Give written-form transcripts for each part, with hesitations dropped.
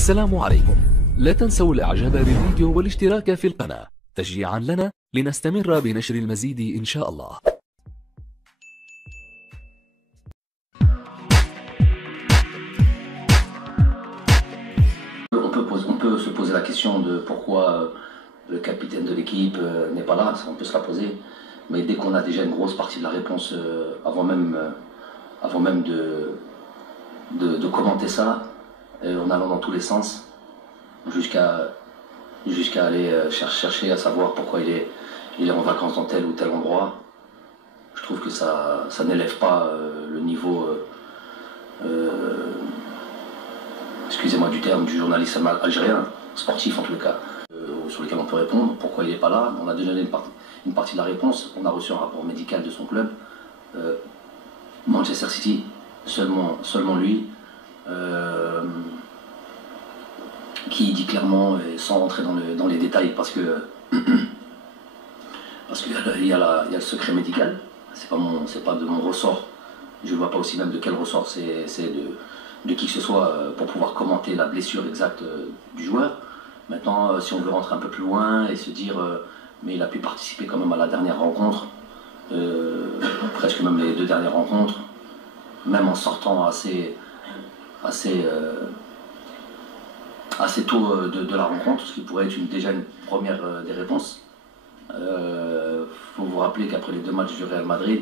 السلام عليكم. لا تنسوا الاعجاب بالفيديو والاشتراك في القناة تشجيعا لنا لنستمر بنشر المزيد إن شاء الله. On peut se poser la question de pourquoi le capitaine de l'équipe n'est pas là, on peut se la poser. Mais dès qu'on a déjà une grosse partie de la réponse avant même de commenter ça, en allant dans tous les sens, jusqu'à aller chercher à savoir pourquoi il est en vacances dans tel ou tel endroit, je trouve que ça n'élève pas le niveau, excusez-moi du terme, du journaliste algérien, sportif en tout cas, sur lequel on peut répondre. Pourquoi il n'est pas là? On a déjà donné une partie de la réponse. On a reçu un rapport médical de son club, Manchester City, seulement lui, qui dit clairement, et sans rentrer dans les détails, parce qu'il y a le secret médical, c'est pas de mon ressort, je ne vois pas aussi même de quel ressort c'est de qui que ce soit pour pouvoir commenter la blessure exacte du joueur. Maintenant, si on veut rentrer un peu plus loin et se dire, mais il a pu participer quand même à la dernière rencontre, presque même les deux dernières rencontres, même en sortant assez tôt de la rencontre, ce qui pourrait être déjà une première des réponses. Faut vous rappeler qu'après les deux matchs du Real Madrid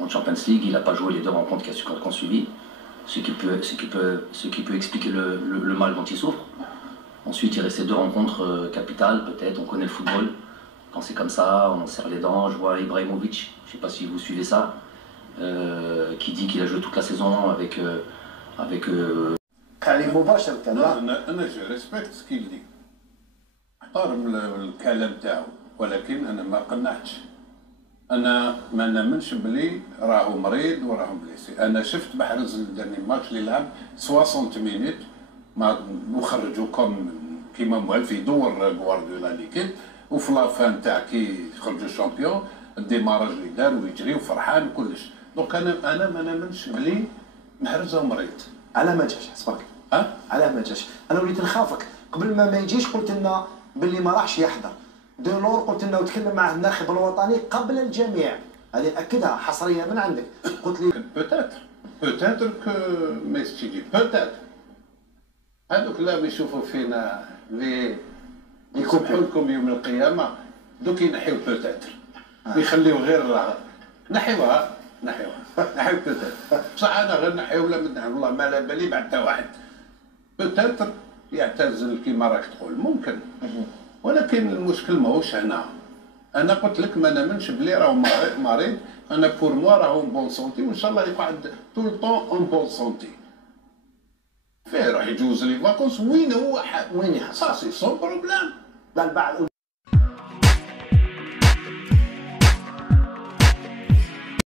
en Champions League, il n'a pas joué les deux rencontres qu'on suivi, ce qui peut expliquer le mal dont il souffre. Ensuite, il restait deux rencontres capitales, peut-être, on connaît le football. Quand c'est comme ça, on serre les dents. Je vois Ibrahimovic, je ne sais pas si vous suivez ça, qui dit qu'il a joué toute la saison avec كلام مباشر كان. لا انا جو ريسبكت سكيل لي، احترم الكلام تاعو، ولكن انا ما قنعتش. انا ما نامنش بلي راهو مريض وراهو بليسي. انا شفت محرز الدرني ماتش اللي لعب 60 مينيت ما وخرجوا كيما مؤلف يدور غوارديولا ليكيب، وفي لافان تاع كي خرجوا الشامبيون الديماراج اللي دار ويجري وفرحان وكلش. دونك انا ما نامنش بلي محرز مريض. على ما جاش حسبك؟ على ما جاش؟ انا وليت نخافك قبل ما يجيش، قلت لنا باللي ما راحش يحضر. دولور قلت لنا وتكلم مع الناخب الوطني قبل الجميع، هذه ناكدها حصريه من عندك. قلت لي بوتيتر كو ما يستجيب، بوتيتر هذوك لا يشوفوا فينا لي يكبحوا لكم يوم القيامه، دوك ينحيو بوتيتر ويخليو غير نحيوها بوتيتر. بصح انا غير نحيو ولا من والله ما على بالي بعد تا واحد بوتيتر يعتزل كيما راك تقول ممكن، ولكن المشكل ماهوش هنا. انا قلت لك ما نامنش بلي راهو مريض. انا بور موا راهو بون سونتي، وان شاء الله يقعد طول طون اون بون سونتي. فيه يروح يجوز لي فاكونس وين هو وين يحصل سون بروبليم. البعض